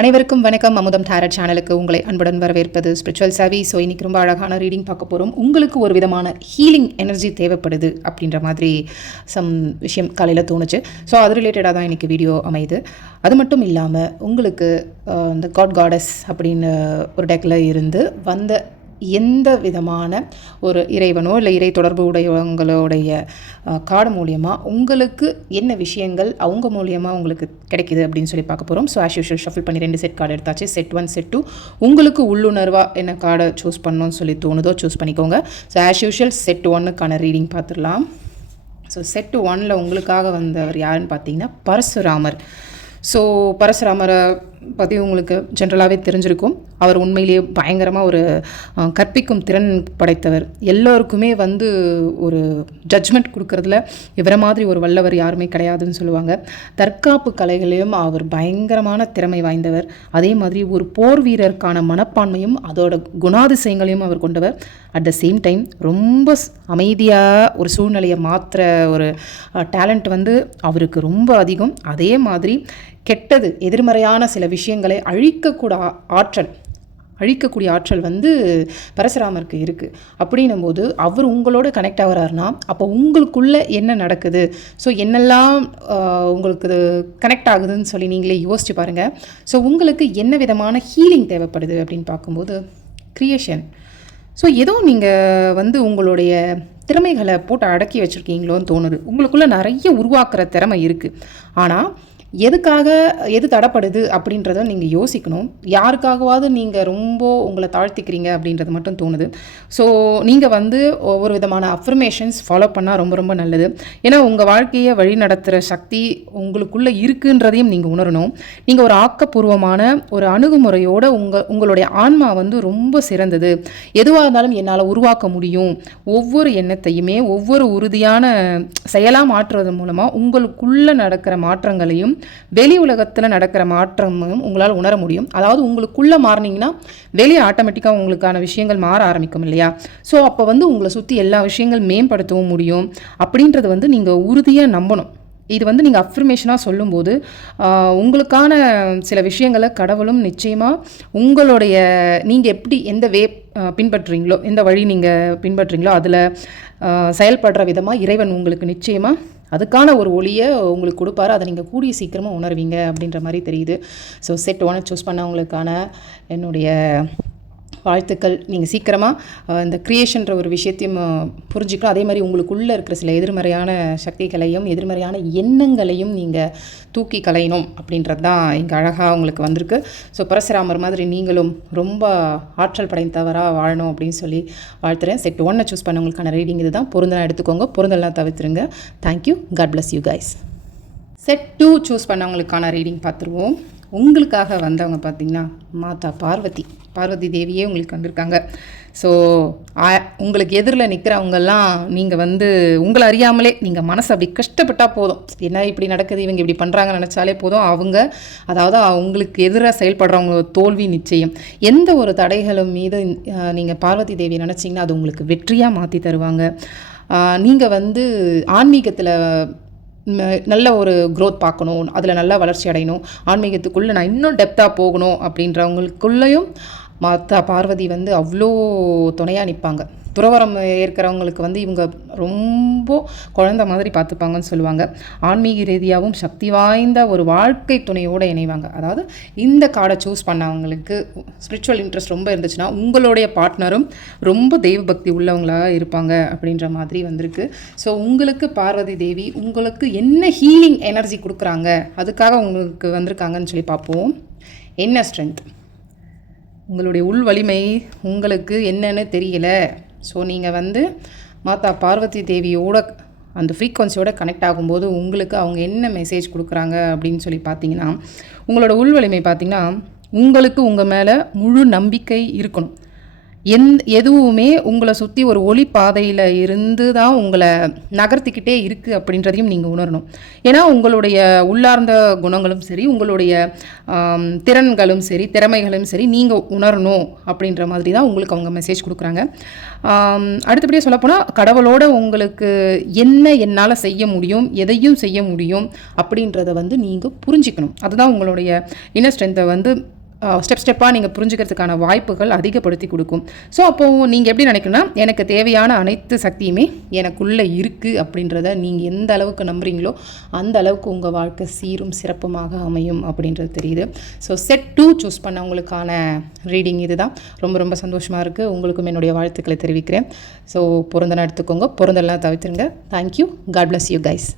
அனைவருக்கும் வணக்கம். அமுதம் டேரட் சேனலுக்கு உங்களை அன்புடன் வரவேற்பது ஸ்பிரிச்சுவல் சாவி. ஸோ இன்றைக்கி ரொம்ப அழகான ரீடிங் பார்க்க போகிறோம். உங்களுக்கு ஒரு விதமான ஹீலிங் எனர்ஜி தேவைப்படுது அப்படின்ற மாதிரி விஷயம் காலையில் தோணுச்சு. ஸோ அது ரிலேட்டடாக தான் இன்றைக்கி வீடியோ அமையுது. அது மட்டும் இல்லாமல் உங்களுக்கு இந்த காடஸ் அப்படின்னு ஒரு டெக்கில் இருந்து வந்த எந்த விதமான ஒரு இறைவனோ இல்லை இறை தொடர்பு உடையவங்களுடைய கார்டு மூலியமாக உங்களுக்கு என்ன விஷயங்கள் அவங்க மூலியமாக உங்களுக்கு கிடைக்கிது அப்படின்னு சொல்லி பார்க்க போகிறோம். ஸோ ஆஸ் யூஷுவல் ஷஃபில் பண்ணி 2 செட் கார்டு எடுத்தாச்சு. செட் 1 செட் 2 உங்களுக்கு உள்ளுணர்வாக என்ன கார்டை சூஸ் பண்ணணும்னு சொல்லி தோணுதோ சூஸ் பண்ணிக்கோங்க. ஸோ ஆஸ் யூஷுவல் செட் 1க்கான ரீடிங் பார்த்துடலாம். ஸோ செட் 1ல் உங்களுக்காக வந்தவர் யாருன்னு பார்த்தீங்கன்னா பரசுராமர். ஸோ பரசுராமரை பற்றி உங்களுக்கு ஜென்ரலாகவே தெரிஞ்சிருக்கும். அவர் உண்மையிலேயே பயங்கரமாக ஒரு கற்பிக்கும் திறன் படைத்தவர். எல்லோருக்குமே ஒரு ஜட்ஜ்மெண்ட் கொடுக்கறதுல இவரை மாதிரி ஒரு வல்லவர் யாருமே கிடையாதுன்னு சொல்லுவாங்க. தற்காப்பு கலைகளையும் அவர் பயங்கரமான திறமை வாய்ந்தவர். அதே மாதிரி ஒரு போர் வீரருக்கான மனப்பான்மையும் அதோட குணாதிசயங்களையும் அவர் கொண்டவர். அட் த சேம் டைம் ரொம்ப அமைதியாக ஒரு சூழ்நிலையை மாற்றுற ஒரு டேலண்ட் அவருக்கு ரொம்ப அதிகம். அதே மாதிரி கெட்டது எதிர்மறையான சில விஷயங்களை அழிக்கக்கூடிய ஆற்றல் பரசுராமருக்கு இருக்குது. அப்படின்னும் போது அவர் உங்களோட கனெக்ட் ஆகிறாருன்னா அப்போ உங்களுக்குள்ளே என்ன நடக்குது, ஸோ என்னெல்லாம் உங்களுக்கு கனெக்ட் ஆகுதுன்னு சொல்லி நீங்களே யோசிச்சு பாருங்கள். ஸோ உங்களுக்கு என்ன விதமான ஹீலிங் தேவைப்படுது அப்படின்னு பார்க்கும்போது க்ரியேஷன். ஸோ ஏதோ நீங்கள் உங்களுடைய திறமைகளை போட்டு அடக்கி வச்சுருக்கீங்களோன்னு தோணுது. உங்களுக்குள்ளே நிறைய உருவாக்குற திறமை இருக்குது. ஆனால் எது தடைப்படுது அப்படின்றத நீங்கள் யோசிக்கணும். யாருக்காகவாவது நீங்கள் ரொம்ப உங்களை தாழ்த்திக்கிறீங்க அப்படின்றது மட்டும் தோணுது. ஸோ நீங்கள் ஒவ்வொரு விதமான அஃபர்மேஷன்ஸ் ஃபாலோ பண்ணால் ரொம்ப ரொம்ப நல்லது. ஏன்னா உங்கள் வாழ்க்கையை வழி நடத்துகிற சக்தி உங்களுக்குள்ளே இருக்குன்றதையும் நீங்கள் உணரணும். நீங்கள் ஒரு ஆக்கப்பூர்வமான ஒரு அணுகுமுறையோடு உங்களுடைய ஆன்மா ரொம்ப சிறந்தது. எதுவாக இருந்தாலும் என்னால் உருவாக்க முடியும். ஒவ்வொரு எண்ணத்தையுமே ஒவ்வொரு உறுதியான செயலாக மாற்றுவதன் மூலமாக உங்களுக்குள்ளே நடக்கிற மாற்றங்களையும் வெளி உலகத்தில் நடக்கிற மாற்றமும் உங்களால் உணர முடியும். அதாவது உங்களுக்குள்ளே மாறினீங்கன்னா வெளியே ஆட்டோமேட்டிக்காக உங்களுக்கான விஷயங்கள் மாற ஆரம்பிக்கும் இல்லையா? ஸோ அப்போ உங்களை சுற்றி எல்லா விஷயங்கள் மேம்படுத்தவும் முடியும் அப்படின்றது நீங்கள் உறுதியாக நம்பணும். இது நீங்கள் அஃபர்மேஷனாக சொல்லும்போது உங்களுக்கான சில விஷயங்களை கடவுளும் நிச்சயமாக உங்களுடைய நீங்கள் எப்படி எந்த பின்பற்றுறீங்களோ, எந்த வழி நீங்கள் பின்பற்றுறீங்களோ அதில் செயல்படுற விதமாக இறைவன் உங்களுக்கு நிச்சயமாக அதுக்கான ஒரு ஒளியை உங்களுக்கு கொடுப்பாரு. அதை நீங்கள் கூடிய சீக்கிரமாக உணர்வீங்க அப்படின்ற மாதிரி தெரியுது. ஸோ செட் 1 சூஸ் பண்ணவங்களுக்கான என்னுடைய வாழ்த்துக்கள். நீங்கள் சீக்கிரமாக இந்த க்ரியேஷன்ற ஒரு விஷயத்தையும் புரிஞ்சுக்கலாம். அதே மாதிரி உங்களுக்குள்ளே இருக்கிற சில எதிர்மறையான சக்திகளையும் எதிர்மறையான எண்ணங்களையும் நீங்கள் தூக்கி கலையணும் அப்படின்றது தான் இங்கே அழகாக உங்களுக்கு வந்திருக்கு. ஸோ பரசுராமர் மாதிரி நீங்களும் ரொம்ப ஆற்றல் படைத்தவராக வாழணும் அப்படின்னு சொல்லி வாழ்த்துறேன். செட் 1 சூஸ் பண்ணவங்களுக்கான ரீடிங் இது தான். பொருந்தலாம் எடுத்துக்கோங்க, பொருந்தலாம் தவிர்த்துருங்க. Thank you. God bless you guys. Set 2 choose பண்ணவங்களுக்கான ரீடிங் பார்த்துருவோம். உங்களுக்காக வந்தவங்க பார்த்திங்கன்னா மாதா பார்வதி தேவியே உங்களுக்கு வந்திருக்காங்க. ஸோ உங்களுக்கு எதிரில் நிற்கிறவங்கெல்லாம் நீங்கள் உங்களை அறியாமலே நீங்கள் மனசு அப்படி கஷ்டப்பட்டால் போதும். என்ன இப்படி நடக்குது, இவங்க இப்படி பண்ணுறாங்கன்னு நினச்சாலே போதும். அதாவது அவங்களுக்கு எதிராக செயல்படுறவங்க தோல்வி நிச்சயம். எந்த ஒரு தடைகளும் மீது நீங்கள் பார்வதி தேவி நினச்சிங்கன்னா அது உங்களுக்கு வெற்றியாக மாற்றி தருவாங்க. நீங்கள் ஆன்மீகத்தில் நல்ல ஒரு க்ரோத் பார்க்கணும், அதில் நல்லா வளர்ச்சி அடையணும், ஆன்மீகத்துக்குள்ளே நான் இன்னும் டெப்த்தாக போகணும் அப்படின்றவங்களுக்குள்ளேயும் மாதா பார்வதி அவ்வளோ துணையாக நிற்பாங்க. துறவரம் ஏற்கிறவங்களுக்கு இவங்க ரொம்ப குழந்தை மாதிரி பார்த்துப்பாங்கன்னு சொல்லுவாங்க. ஆன்மீக ரீதியாகவும் சக்தி வாய்ந்த ஒரு வாழ்க்கை துணையோடு இணைவாங்க. அதாவது இந்த கார்டை சூஸ் பண்ணவங்களுக்கு ஸ்பிரிச்சுவல் இன்ட்ரெஸ்ட் ரொம்ப இருந்துச்சுன்னா உங்களுடைய பார்ட்னரும் ரொம்ப தெய்வ பக்தி உள்ளவங்களாக இருப்பாங்க அப்படின்ற மாதிரி வந்திருக்கு. ஸோ உங்களுக்கு பார்வதி தேவி உங்களுக்கு என்ன ஹீலிங் எனர்ஜி கொடுக்குறாங்க, அதுக்காக உங்களுக்கு வந்திருக்காங்கன்னு சொல்லி பார்ப்போம். என்ன ஸ்ட்ரென்த், உங்களுடைய உள் வலிமை உங்களுக்கு என்னன்னு தெரியல. ஸோ நீங்கள் மாதா பார்வதி தேவியோட அந்த ஃப்ரீக்வன்சியோட கனெக்ட் ஆகும்போது உங்களுக்கு அவங்க என்ன மெசேஜ் கொடுக்குறாங்க அப்படின்னு சொல்லி பார்த்தீங்கன்னா, உங்களோட உள் வலிமை பார்த்திங்கன்னா உங்களுக்கு உங்கள் மேலே முழு நம்பிக்கை இருக்கணும். எதுவுமே உங்களை சுற்றி ஒரு ஒளி பாதையில் இருந்து தான் உங்களை நகர்த்திக்கிட்டே இருக்குது அப்படின்றதையும் நீங்கள் உணரணும். ஏன்னா உங்களுடைய உள்ளார்ந்த குணங்களும் சரி, உங்களுடைய திறன்களும் சரி, திறமைகளும் சரி நீங்கள் உணரணும் அப்படின்ற மாதிரி தான் உங்களுக்கு அவங்க மெசேஜ் கொடுக்குறாங்க. அடுத்தபடியாக சொல்லப்போனால் கடவுளோட உங்களுக்கு என்ன என்னால் செய்ய முடியும், எதையும் செய்ய முடியும் அப்படின்றத வந்து நீங்கள் புரிஞ்சிக்கணும். அதுதான் உங்களுடைய இன்னர் ஸ்ட்ரென்த்தை வந்து ஸ்டெப்பாக நீங்கள் புரிஞ்சுக்கிறதுக்கான வாய்ப்புகள் அதிகப்படுத்தி கொடுக்கும். ஸோ அப்போது நீங்கள் எப்படி நினைக்கணும்னா, எனக்கு தேவையான அனைத்து சக்தியுமே எனக்குள்ளே இருக்குது அப்படின்றத நீங்கள் எந்த அளவுக்கு நம்புறீங்களோ அந்த அளவுக்கு உங்கள் வாழ்க்கை சீரும் சிறப்புமாக அமையும் அப்படின்றது தெரியுது. ஸோ செட் 2 சூஸ் பண்ணவங்களுக்கான ரீடிங் இது தான். ரொம்ப ரொம்ப சந்தோஷமாக இருக்குது. உங்களுக்கும் என்னுடைய வாழ்த்துக்களை தெரிவிக்கிறேன். ஸோ பொருந்தனா எடுத்துக்கோங்க, பொருந்தெல்லாம் தவிர்த்துருங்க. Thank you. God bless you guys.